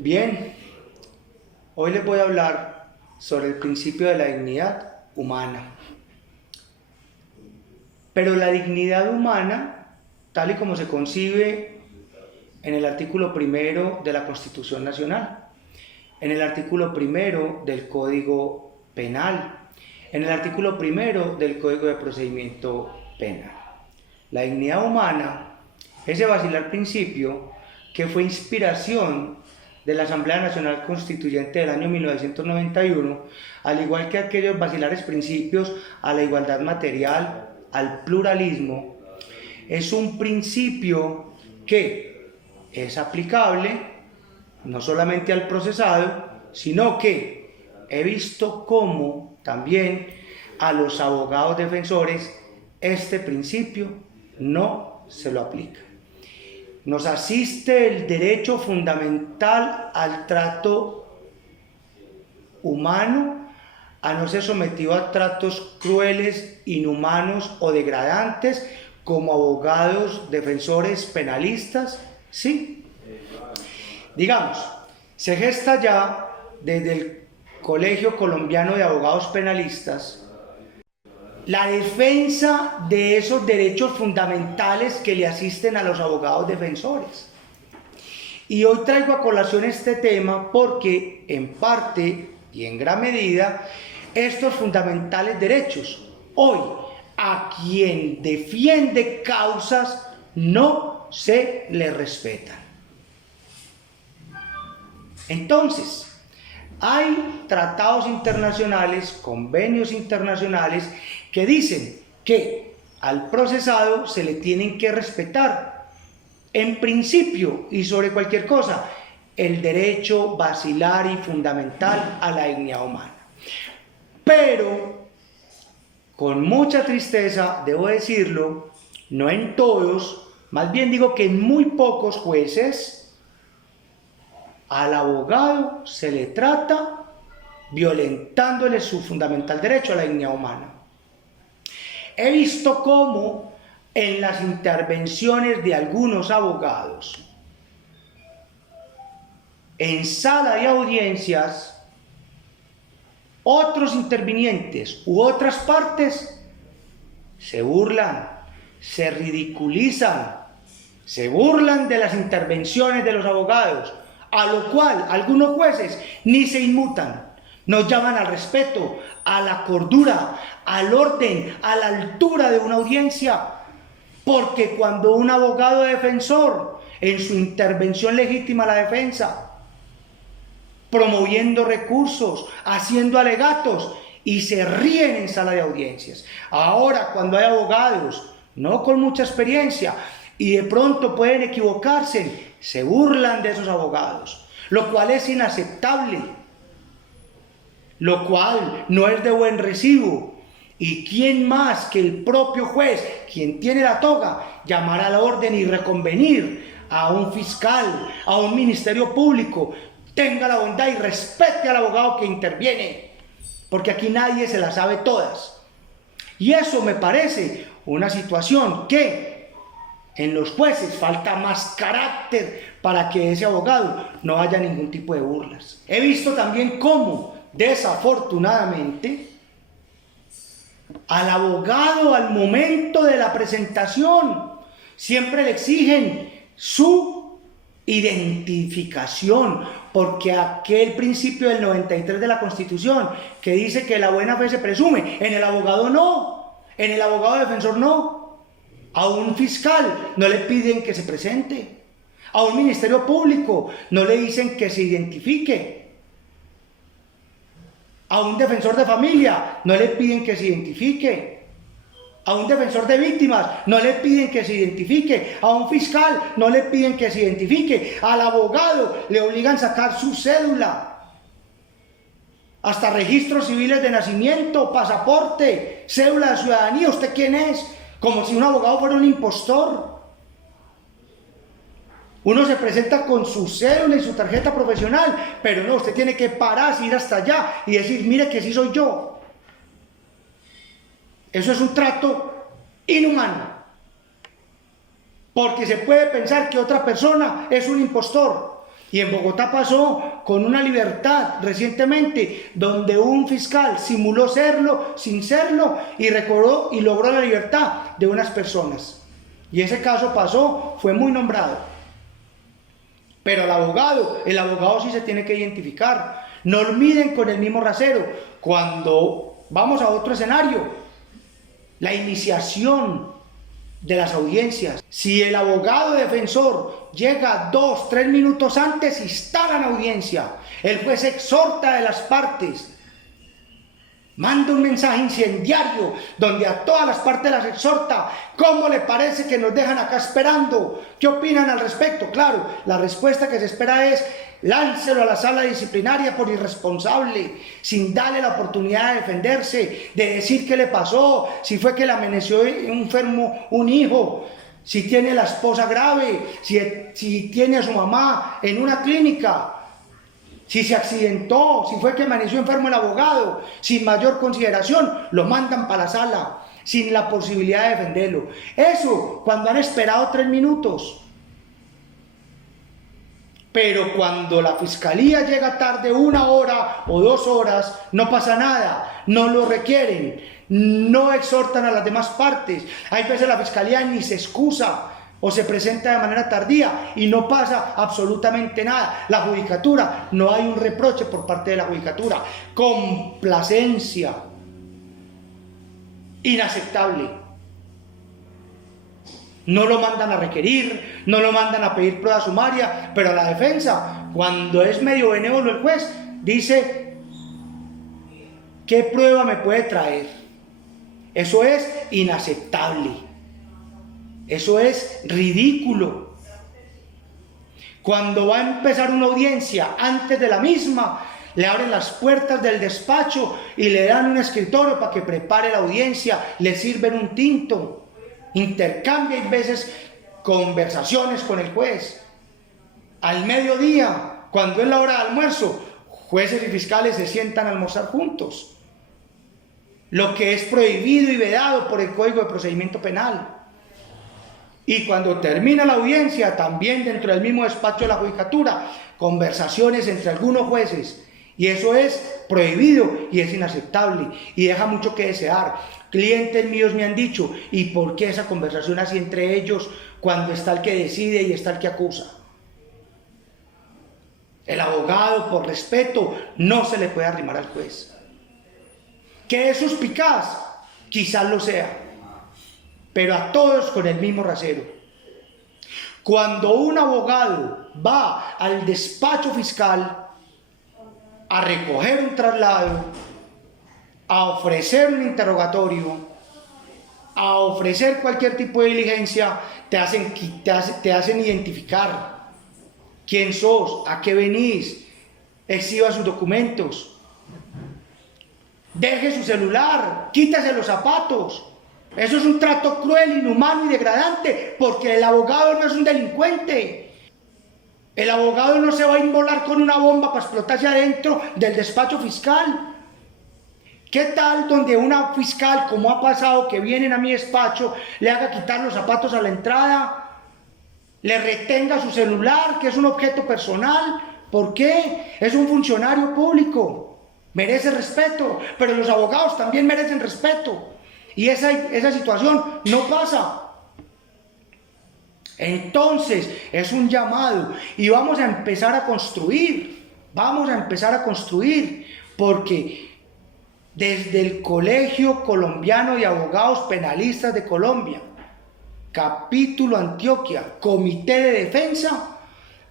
Bien, hoy les voy a hablar sobre el principio de la dignidad humana. Pero la dignidad humana, tal y como se concibe en el artículo primero de la Constitución Nacional, en el artículo primero del Código Penal, en el artículo primero del Código de Procedimiento Penal. La dignidad humana, ese vacilar principio que fue inspiración de la Asamblea Nacional Constituyente del año 1991, al igual que aquellos vacilares principios a la igualdad material, al pluralismo, es un principio que es aplicable no solamente al procesado, sino que he visto cómo también a los abogados defensores este principio no se lo aplica. Nos asiste el derecho fundamental al trato humano, a no ser sometido a tratos crueles, inhumanos o degradantes como abogados defensores penalistas, ¿sí? Digamos, se gesta ya desde el Colegio Colombiano de Abogados Penalistas la defensa de esos derechos fundamentales que le asisten a los abogados defensores. Y hoy traigo a colación este tema porque, en parte y en gran medida, estos fundamentales derechos, hoy, a quien defiende causas, no se le respetan. Entonces, hay tratados internacionales, convenios internacionales que dicen que al procesado se le tienen que respetar, en principio y sobre cualquier cosa, el derecho basilar y fundamental a la dignidad humana. Pero, con mucha tristeza, debo decirlo, no en todos, más bien digo que en muy pocos jueces, al abogado se le trata violentándole su fundamental derecho a la dignidad humana. He visto cómo en las intervenciones de algunos abogados en sala de audiencias, otros intervinientes u otras partes se burlan, se ridiculizan, se burlan de las intervenciones de los abogados, a lo cual algunos jueces ni se inmutan, nos llaman al respeto, a la cordura, al orden, a la altura de una audiencia, porque cuando un abogado defensor, en su intervención legítima a la defensa, promoviendo recursos, haciendo alegatos, y se ríen en sala de audiencias. Ahora, cuando hay abogados, no con mucha experiencia, y de pronto pueden equivocarse, se burlan de esos abogados, lo cual es inaceptable, lo cual no es de buen recibo. ¿Y quién más que el propio juez, quien tiene la toga, llamar a la orden y reconvenir a un fiscal, a un ministerio público? Tenga la bondad y respete al abogado que interviene, porque aquí nadie se las sabe todas. Y eso me parece una situación que en los jueces falta más carácter para que ese abogado no haya ningún tipo de burlas. He visto también cómo, desafortunadamente, al abogado al momento de la presentación siempre le exigen su identificación, porque aquel principio del 93 de la Constitución que dice que la buena fe se presume, en el abogado no, en el abogado defensor no. A un fiscal no le piden que se presente, a un ministerio público no le dicen que se identifique, a un defensor de familia no le piden que se identifique, a un defensor de víctimas no le piden que se identifique, a un fiscal no le piden que se identifique, al abogado le obligan a sacar su cédula, hasta registros civiles de nacimiento, pasaporte, cédula de ciudadanía. ¿Usted quién es? Como si un abogado fuera un impostor. Uno se presenta con su cédula y su tarjeta profesional, pero no, usted tiene que pararse, ir hasta allá y decir, mire que sí soy yo. Eso es un trato inhumano, porque se puede pensar que otra persona es un impostor. Y en Bogotá pasó con una libertad recientemente, donde un fiscal simuló serlo, sin serlo, y recordó y logró la libertad de unas personas. Y ese caso pasó, fue muy nombrado. Pero el abogado sí se tiene que identificar. No lo miden con el mismo rasero. Cuando vamos a otro escenario, la iniciación de las audiencias. Si el abogado defensor llega 2, 3 minutos antes, instalan audiencia. El juez exhorta de las partes, manda un mensaje incendiario donde a todas las partes las exhorta. ¿Cómo le parece que nos dejan acá esperando? ¿Qué opinan al respecto? Claro, la respuesta que se espera es: láncelo a la sala disciplinaria por irresponsable, sin darle la oportunidad de defenderse, de decir qué le pasó, si fue que le amaneció enfermo un hijo, si tiene la esposa grave, si tiene a su mamá en una clínica, si se accidentó, si fue que amaneció enfermo el abogado. Sin mayor consideración, lo mandan para la sala, sin la posibilidad de defenderlo. Eso cuando han esperado 3 minutos. Pero cuando la fiscalía llega tarde 1 hora o 2 horas, no pasa nada, no lo requieren, no exhortan a las demás partes. Hay veces la fiscalía ni se excusa o se presenta de manera tardía y no pasa absolutamente nada. La judicatura, no hay un reproche por parte de la judicatura. Complacencia inaceptable. No lo mandan a requerir, no lo mandan a pedir prueba sumaria, pero a la defensa, cuando es medio benévolo el juez, dice: ¿qué prueba me puede traer? Eso es inaceptable. Eso es ridículo. Cuando va a empezar una audiencia, antes de la misma, le abren las puertas del despacho y le dan un escritorio para que prepare la audiencia, le sirven un tinto. Intercambia a veces conversaciones con el juez. Al mediodía, cuando es la hora de almuerzo, jueces y fiscales se sientan a almorzar juntos, lo que es prohibido y vedado por el Código de Procedimiento Penal. Y cuando termina la audiencia, también dentro del mismo despacho de la judicatura, conversaciones entre algunos jueces. Y eso es prohibido y es inaceptable y deja mucho que desear. Clientes míos me han dicho: ¿y por qué esa conversación así entre ellos cuando está el que decide y está el que acusa? El abogado, por respeto, no se le puede arrimar al juez. ¿Que es suspicaz? Quizás lo sea, pero a todos con el mismo rasero. Cuando un abogado va al despacho fiscal a recoger un traslado, a ofrecer un interrogatorio, a ofrecer cualquier tipo de diligencia, te hacen identificar quién sos, a qué venís, exhiba sus documentos, deje su celular, quítase los zapatos. Eso es un trato cruel, inhumano y degradante, porque el abogado no es un delincuente. El abogado no se va a inmolar con una bomba para explotarse adentro del despacho fiscal. ¿Qué tal donde una fiscal, como ha pasado, que vienen a mi despacho, le haga quitar los zapatos a la entrada, le retenga su celular, que es un objeto personal? ¿Por qué? Es un funcionario público, merece respeto, pero los abogados también merecen respeto. Y esa situación no pasa. Entonces es un llamado y vamos a empezar a construir, porque desde el Colegio Colombiano de Abogados Penalistas de Colombia, capítulo Antioquia, Comité de Defensa,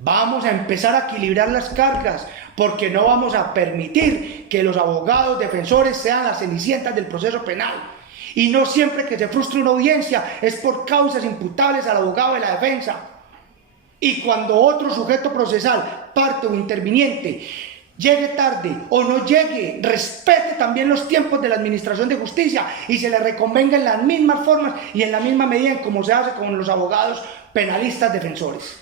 vamos a empezar a equilibrar las cargas, porque no vamos a permitir que los abogados defensores sean las cenicientas del proceso penal. Y no siempre que se frustre una audiencia es por causas imputables al abogado de la defensa. Y cuando otro sujeto procesal, parte o interviniente, llegue tarde o no llegue, respete también los tiempos de la administración de justicia y se le reconvenga en las mismas formas y en la misma medida en como se hace con los abogados penalistas defensores.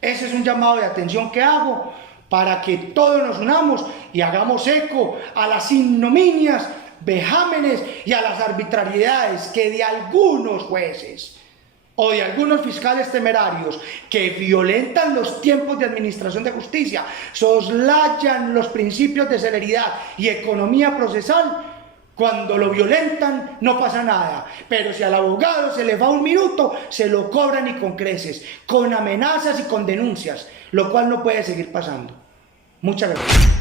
Ese es un llamado de atención que hago para que todos nos unamos y hagamos eco a las ignominias, vejámenes y a las arbitrariedades que de algunos jueces o de algunos fiscales temerarios que violentan los tiempos de administración de justicia, soslayan los principios de celeridad y economía procesal, cuando lo violentan no pasa nada, pero si al abogado se le va un minuto, se lo cobran y con creces, con amenazas y con denuncias, lo cual no puede seguir pasando. Muchas gracias.